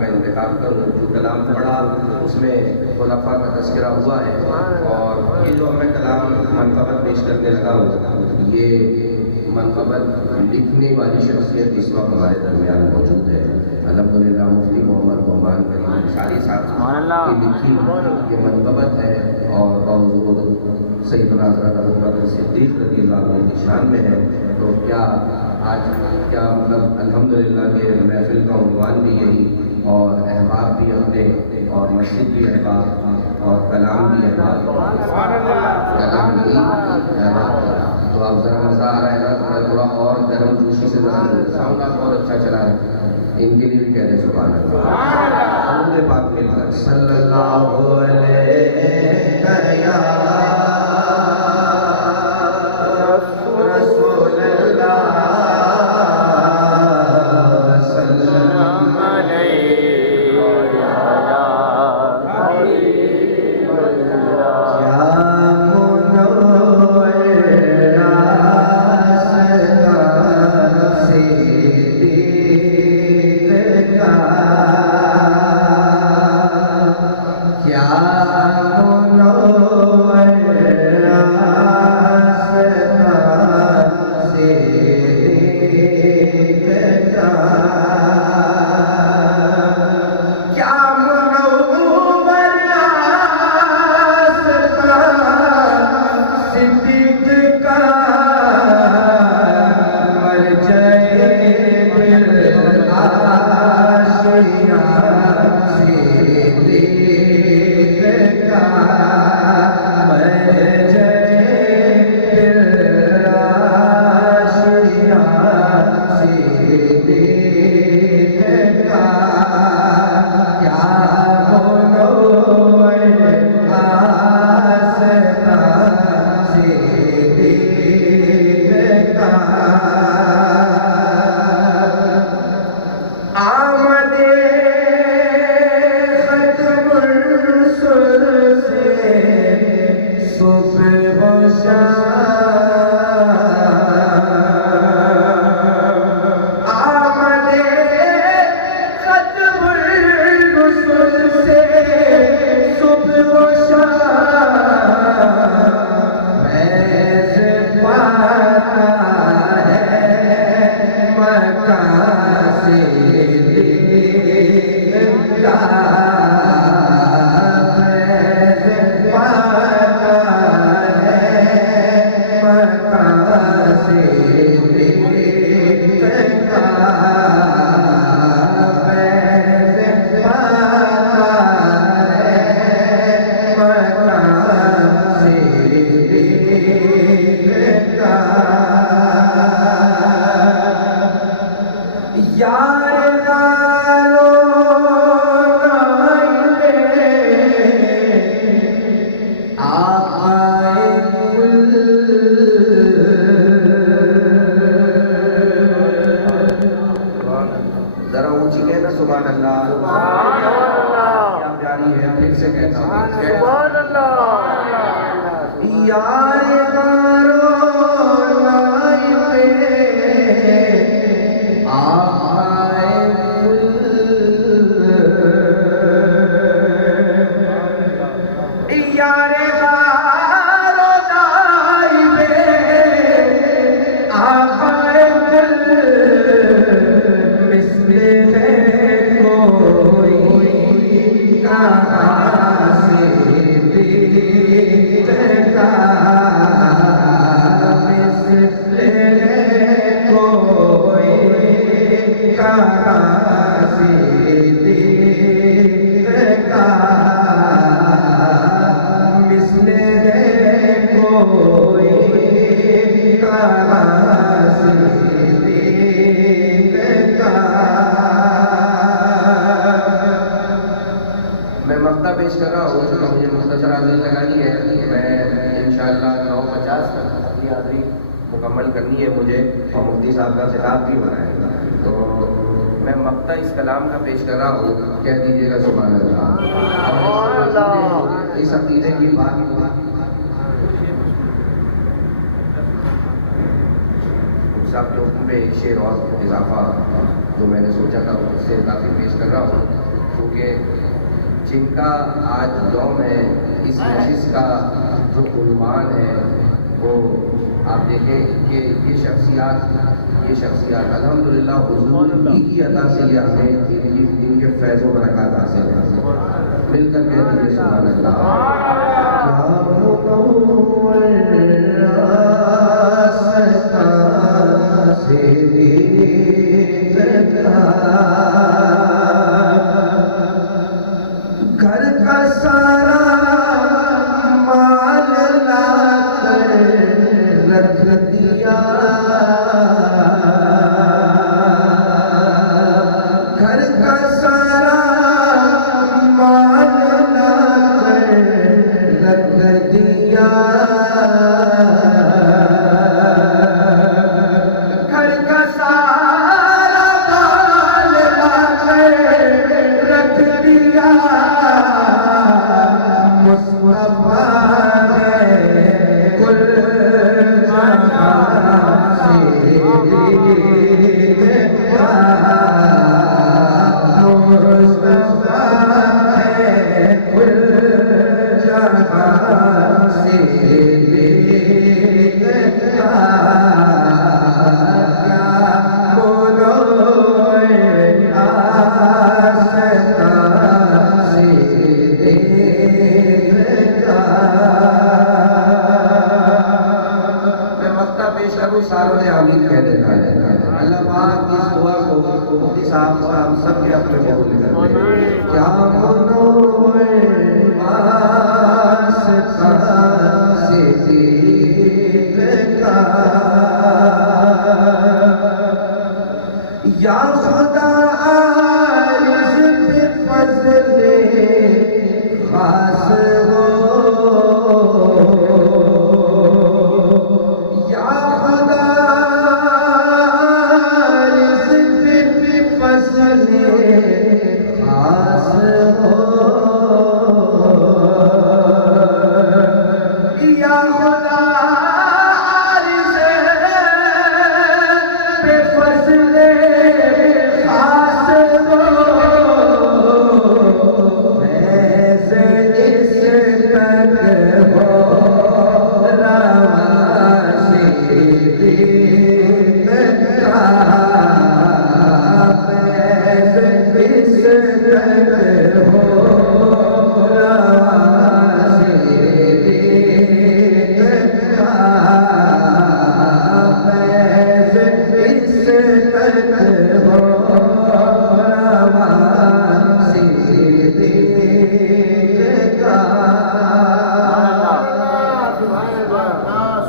کا انتخاب کروں. جو کلام پڑھا اس میں خلفاء کا تذکرہ ہوا ہے، اور یہ جو میں کلام منقبت پیش کرنے لگا ہوں، یہ منقبت لکھنے والی شخصیت اس وقت ہمارے درمیان موجود ہے. الحمدللہ مفتی محمد نعمان کریم انصاری صاحب کی لکھی یہ منقبت ہے، اور حضور سیدنا حضرت ابوبکر صدیق رضی اللہ عنہ کی شان میں ہے. تو کیا آج مطلب الحمدللہ کہ محفل کا عنوان بھی یہی، اور احباب بھی اپنے، اور مسجد بھی احباب، اور کلام بھی احباب، کلام بھی احباب. تو اب ذرا مزہ آ رہا ہے نا، تھوڑا اور گرم جوشی سے ذرا ساؤنڈ آپ بہت اچھا چلا ہے. ان کے لیے بھی کہہ دیں سبحان اللہ. درود پاک مل کر صلی اللہ علیہ یا رسول اللہ. مکمل کرنی ہے مجھے، اور مفتی صاحب کا خطاب بھی ہونا ہے. تو میں مقطع اس کلام کا پیش کر رہا ہوں، کہہ دیجیے گا سبحان اللہ. اس عقیدے کی بات صاحب کے حکم میں ایک شعر اور اضافہ جو میں نے سوچا تھا اس سے کافی پیش کر رہا ہوں، کیونکہ جن کا آج یوم ہے، اس مجلس کا جو عنوان ہے وہ آپ دیکھیں کہ یہ شخصیات الحمدللہ حضور ہی کی عطا سے یہ ہمیں ان کے فیض و برکات حاصل ہیں۔ مل کر کہتے ہیں سبحان اللہ۔ گھر کا سارا مال لا کر رکھ دیا، گھر کا سارا مال لا کر رکھ دیا، گھر کا سارا مال لا کر رکھ دیا، ساروں نے آمین کہہ دینا ہے۔ اللہ پاک اس دعا کو مفتی صاحب اور ہم سب کے اپنے قبول کر دیں۔ کیا منوے واسطہ سے دیکھا یا خدا عارض پہ فضل خاص ہو،